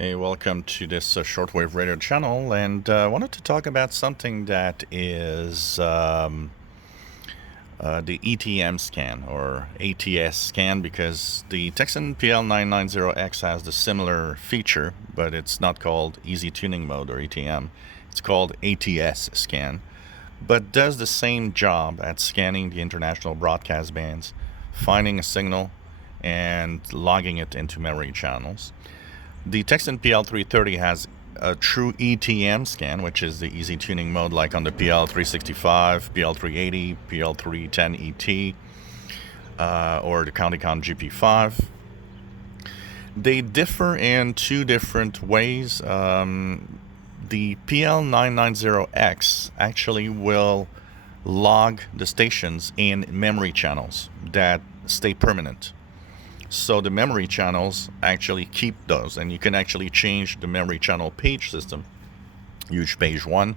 Hey, welcome to this Shortwave radio channel, and I wanted to talk about something that is the ETM scan or ATS scan, because the Tecsun PL-990x has the similar feature, but it's not called Easy Tuning Mode or ETM. It's called ATS scan, but does the same job at scanning the international broadcast bands, finding a signal, and logging it into memory channels. The Tecsun PL-330 has a true ETM scan, which is the easy tuning mode, like on the PL-365, PL-380, PL-310 ET, or the CountyCon GP5. They differ in two different ways. The PL-990x actually will log the stations in memory channels that stay permanent. So the memory channels actually keep those, and you can actually change the memory channel page system. Use page 1,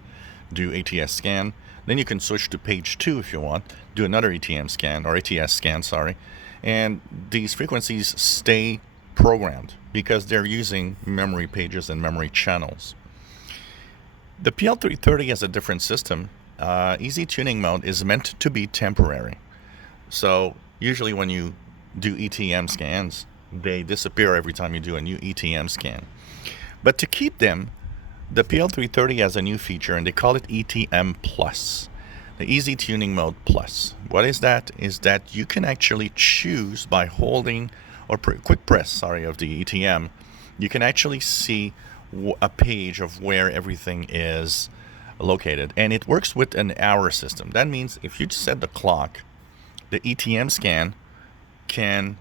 do ATS scan. Then you can switch to page 2 if you want, do another ETM scan, or ATS scan, sorry. And these frequencies stay programmed because they're using memory pages and memory channels. The PL-330 has a different system. Easy tuning mode is meant to be temporary. So usually when you do ETM scans, they disappear every time you do a new ETM scan. But to keep them, the PL-330 has a new feature, and they call it ETM Plus, the Easy Tuning Mode Plus. What is that? Is that you can actually choose by holding or quick press, of the ETM, you can actually see a page of where everything is located. And it works with an hour system. That means if you set the clock, the ETM scan can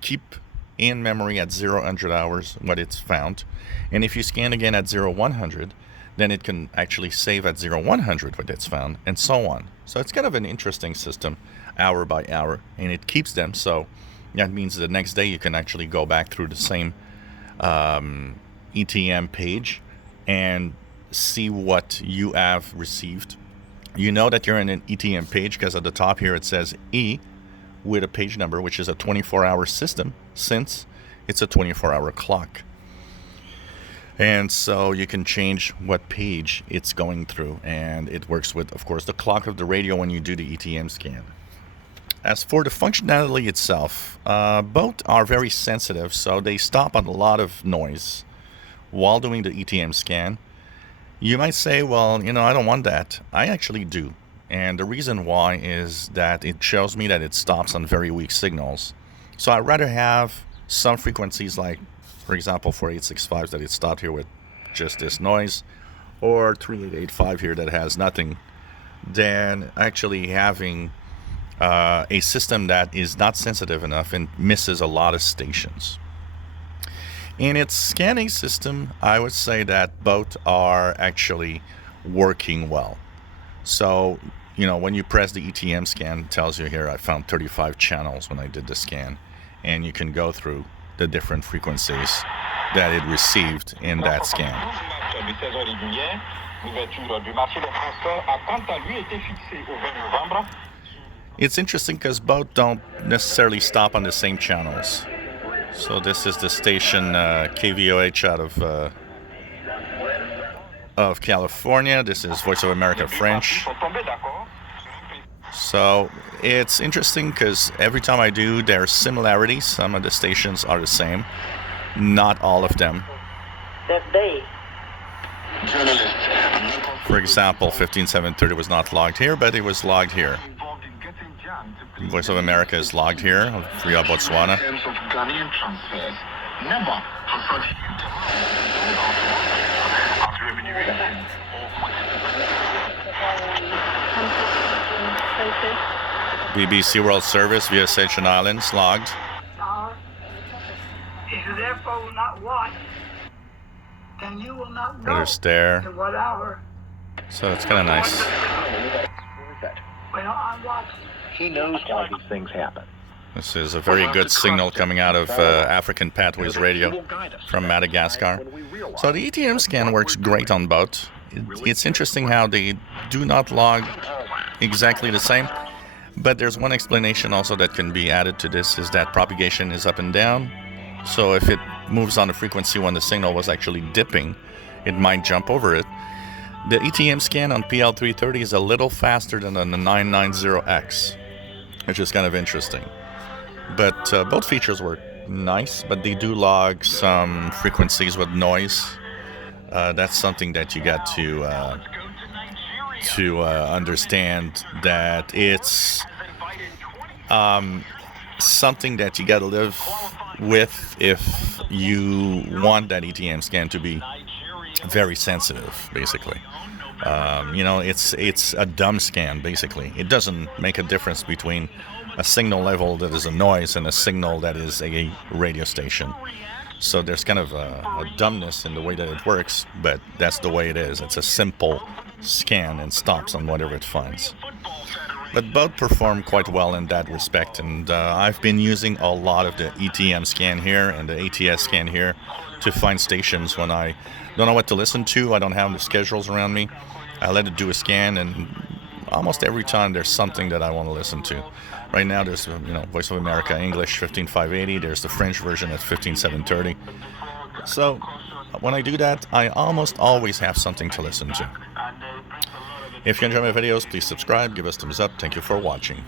keep in memory at 0-100 hours what it's found, and if you scan again at 0-100, then it can actually save at 0-100 what it's found, and so on. So it's kind of an interesting system, hour by hour, and it keeps them. So that means the next day you can actually go back through the same ETM page and see what you have received. You know that you're in an ETM page because at the top here it says E with a page number, which is a 24-hour system, since it's a 24-hour clock. And so you can change what page it's going through, and it works with, of course, the clock of the radio when you do the ETM scan. As for the functionality itself, both are very sensitive, so they stop on a lot of noise while doing the ETM scan. You might say, well, I don't want that. I actually do. And the reason why is that it shows me that it stops on very weak signals. So I'd rather have some frequencies, like, for example, 4865, that it stopped here with just this noise, or 3885 here that has nothing, than actually having a system that is not sensitive enough and misses a lot of stations. In its scanning system, I would say that both are actually working well. So when you press the ETM scan, it tells you here I found 35 channels when I did the scan, and you can go through the different frequencies that it received in that scan. It's interesting because both don't necessarily stop on the same channels. So this is the station KVOH out of California. This is Voice of America French. So it's interesting because every time I do, there are similarities. Some of the stations are the same, not all of them. For example, 15730 was not logged here, but it was logged here. Voice of America is logged here, Rio, Botswana. BBC World Service via Seychelles Islands logged. If you therefore will not watch, then you will not know Brother Stare. at what hour. So it's kind of nice. Well, I'm watching. He knows why these things happen. This is a very good signal coming out of African Pathways Radio from Madagascar. So the ETM scan works great on both. It's interesting how they do not log exactly the same, but there's one explanation also that can be added to this, is that propagation is up and down. So if it moves on a frequency when the signal was actually dipping, it might jump over it. The ETM scan on PL-330 is a little faster than the 990x, which is kind of interesting. But both features work nice, but they do log some frequencies with noise. That's something that you got to understand, that it's something that you got to live with if you want that ETM scan to be very sensitive, basically. It's a dumb scan, basically. It doesn't make a difference between a signal level that is a noise and a signal that is a radio station. So there's kind of a dumbness in the way that it works, but that's the way it is. It's a simple scan and stops on whatever it finds. But both perform quite well in that respect, and I've been using a lot of the ETM scan here and the ATS scan here to find stations when I don't know what to listen to. I don't have the schedules around me. I let it do a scan, and almost every time there's something that I want to listen to. Right now there's Voice of America English 15580. There's the French version at 15730. So when I do that, I almost always have something to listen to. If you enjoy my videos, please subscribe, give us a thumbs up. Thank you for watching.